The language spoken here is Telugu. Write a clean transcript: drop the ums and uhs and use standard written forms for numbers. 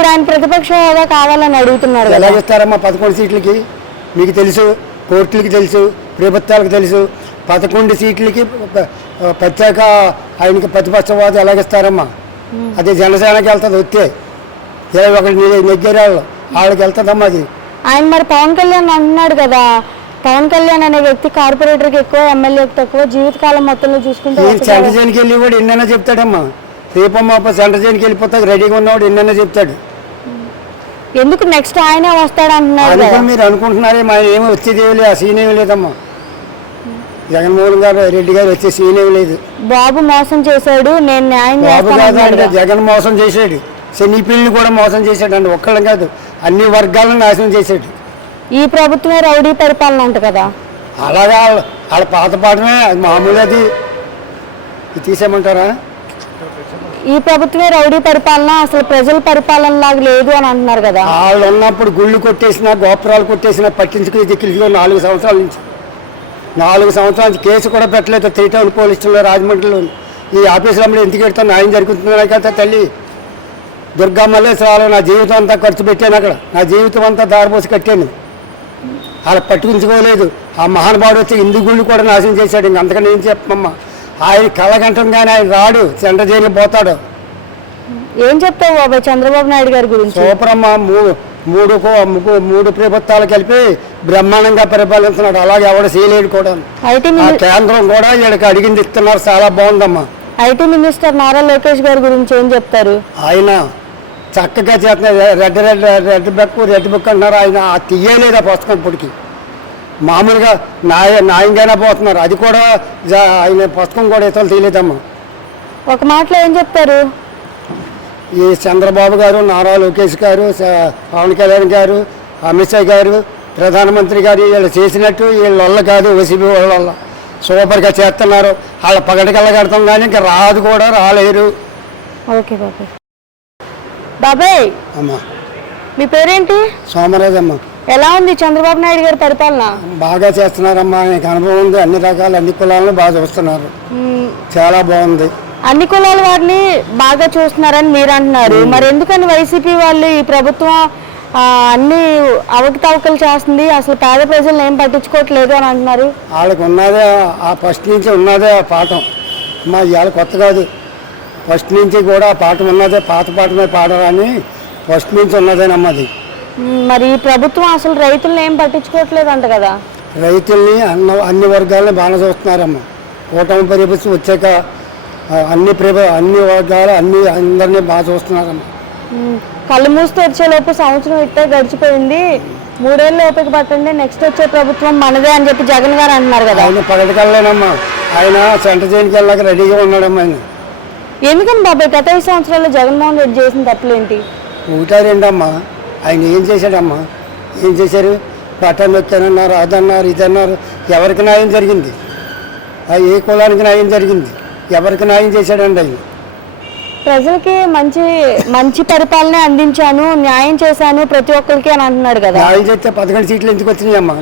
ఇప్పుడు ఆయన ప్రతిపక్ష హోదా కావాలని అడుగుతున్నారు కదా. ఎలా ఇస్తారమ్మా 11 సీట్లకి? మీకు తెలుసు, కోర్టులకి తెలుసు, ప్రభుత్వాలకు తెలుసు. 11 సీట్లకి ప్రత్యేక ఆయనకి ప్రతిపక్ష హోదా ఎలాగిస్తారమ్మా? అది జనసేనకి వెళ్తుంది. వస్తే 21 నెగ్గేరాళ్ళు వాళ్ళకి వెళ్తుందమ్మా అది. ఆయన మరి పవన్ కళ్యాణ్ అంటున్నాడు కదా, పవన్ కళ్యాణ్ అనే వ్యక్తి కార్పొరేటర్కి ఎక్కువ, ఎమ్మెల్యేకి తక్కువ, జీవితకాలం మొత్తంలో చూసుకుంటే సెంటర్ జైలుకి వెళ్ళి కూడా ఎన్నైనా చెప్తాడమ్మా. రేపమ్మా సెంటర్ జైలుకి వెళ్ళిపోతే రెడీగా ఉన్నవాడు ఎన్నైనా చెప్తాడు. ఎందుకు నెక్స్ట్ ఆయనే వస్తాడు అంటున్నారు కదా. మీరు అనుకుంటున్నారే, మా ఏమో వచ్చేది ఏమి లేదు, ఆ సీన్ ఏమి లేదమ్మా. జగన్మోహన్ గారు రెడ్డి గారు వచ్చే సీన్ ఏమి లేదు. బాబు మోసం చేశాడు, నేను న్యాయం బాబు కాదు, జగన్ మోసం చేశాడు. శనిపిల్ని కూడా మోసం చేశాడు అండి. ఒక్కళ్ళం కాదు, అన్ని వర్గాలను నాశనం చేశాడు. ఈ ప్రభుత్వమే రౌడీ పరిపాలన అంట కదా. అలాగా వాళ్ళ పాత పాటమే మామూలు. అది తీసేయమంటారా? ఈ ప్రభుత్వమే రౌడీ పరిపాలన, అసలు ప్రజల పరిపాలన లాగా లేదు అని అంటున్నారు కదా. వాళ్ళు ఉన్నప్పుడు గుళ్ళు కొట్టేసినా, గోపురాలు కొట్టేసినా పట్టించుకుని దిక్కులు 4 సంవత్సరాల నుంచి 4 సంవత్సరాల నుంచి కేసు కూడా పెట్టలేదు. 3 టౌన్ పోలీస్ స్టేషన్లో, రాజమండ్రిలో ఈ ఆఫీసులో ఎందుకు పెడతాను? న్యాయం జరుగుతుంది కదా తల్లి. దుర్గా మల్లేశ్వరాలు నా జీవితం అంతా ఖర్చు పెట్టాను అక్కడ. నా జీవితం అంతా దారిపోసి కట్టాను. అలా పట్టించుకోలేదు. ఆ మహానుభావుడు వచ్చి హిందూ గుళ్ళు కూడా నాశనం చేశాడు. ఇంక అంతకన్నా ఏం చెప్పమ్మా. ఆయన కళ్ళగంటం కానీ ఆయన రాడు, సెంటర్ జైలుకి పోతాడు. ఏం చెప్తావు బాబాయ్ చంద్రబాబు నాయుడు గారి గురించి? సూపర్ అమ్మా. మూడు ప్రభుత్వాలు కలిపి బ్రహ్మాండంగా పరిపాలిస్తున్నాడు. అలాగే ఎవడు చేయలేడు కూడా. కేంద్రం కూడా వీళ్ళకి అడిగింది ఇస్తున్నారు. చాలా బాగుందమ్మా. ఐటీ మినిస్టర్ నారా లోకేష్ గారి గురించి ఏం చెప్తారు? ఆయన చక్కగా చేస్తున్నారు. రెడ్ బుక్ అంటున్నారు. ఆయన తీయలేదు ఆ పుస్తకం ఇప్పటికి. మామూలుగా న్యాయంగానే పోతున్నారు. అది కూడా ఆయన పుస్తకం కూడా ఇతరులు తీయలేదమ్మా. ఒక మాటలో ఏం చెప్తారు? ఈ చంద్రబాబు గారు, నారా లోకేష్ గారు, పవన్ కళ్యాణ్ గారు, అమిత్ షా గారు, ప్రధానమంత్రి గారు వీళ్ళు చేసినట్టు వీళ్ళ వల్ల కాదు, వైసీపీ వాళ్ళ వల్ల సూపర్గా చేస్తున్నారు. వాళ్ళ పగటికల్లా కడతాం కానీ ఇంకా రాదు కూడా, రాలేరు. ఓకే బాబాయ్. బాబాయ్ అమ్మా, మీ పేరేంటి? సోమరాజమ్మ. ఎలా ఉంది చంద్రబాబు నాయుడు గారి పరిపాలన? బాగా చేస్తున్నారమ్మా. నీకు అనుభవం ఉంది. అన్ని రకాల అన్ని కులాలను బాగా చూస్తున్నారు. చాలా బాగుంది. అన్ని కులాల వారిని బాగా చూస్తున్నారని మీరు అంటున్నారు. మరి ఎందుకని వైసీపీ వాళ్ళు ఈ ప్రభుత్వం అన్ని అవకతవకలు చేస్తుంది, అసలు పేద ప్రజలను ఏం పట్టించుకోవట్లేదు అని అంటున్నారు? వాళ్ళకి ఉన్నదే ఆ ఫస్ట్ నుంచి ఉన్నదే ఆ పాఠం మా. ఇవాళ కొత్త కాదు, ఫస్ట్ నుంచి కూడా ఆ పాఠం ఉన్నదే. పాత పాఠమే పాడరాని ఫస్ట్ నుంచి ఉన్నదేనమ్మది. మరి ఈ ప్రభుత్వం అసలు రైతులను ఏం పట్టించుకోవట్లేదు అంట కదా. రైతుల్ని అన్ని వర్గాలని బాగా చూస్తున్నారమ్మా. కూటమి ప్రభుత్వం వచ్చాక అన్ని వర్గాలు అందరినీ బాగా చూస్తున్నారమ్మా. కళ్ళు మూసి తెరిచేలోపు సంవత్సరం ఇట్టే గడిచిపోయింది. 3 ఏళ్ళు ఓపిక పట్టండి, నెక్స్ట్ వచ్చే ప్రభుత్వం మనదే అని చెప్పి జగన్ గారు అంటున్నారు కదా. ఆయన పగటికల్లేనమ్మా. ఆయన సెంటర్ జైలుకి వెళ్ళాక రెడీగా ఉన్నాడమ్మా. ఆయన ఎందుకని బాబాయ్ గత 5 సంవత్సరాల్లో జగన్మోహన్ రెడ్డి చేసిన తప్పులేంటి? 1-2 ఆయన ఏం చేశాడమ్మా? ఏం చేశారు? పట్టణం నొక్కానన్నారు, అదన్నారు, ఇదన్నారు. ఎవరికి న్యాయం జరిగింది? ఏ కులానికి న్యాయం జరిగింది? ఎవరికి న్యాయం చేశాడండి? ఆయన ప్రజలకి మంచి పరిపాలన అందించాను, న్యాయం చేశాను ప్రతి ఒక్కరికి అని అంటున్నాడు కదా. న్యాయం చేస్తే 11 సీట్లు ఎందుకు వచ్చినాయమ్మా?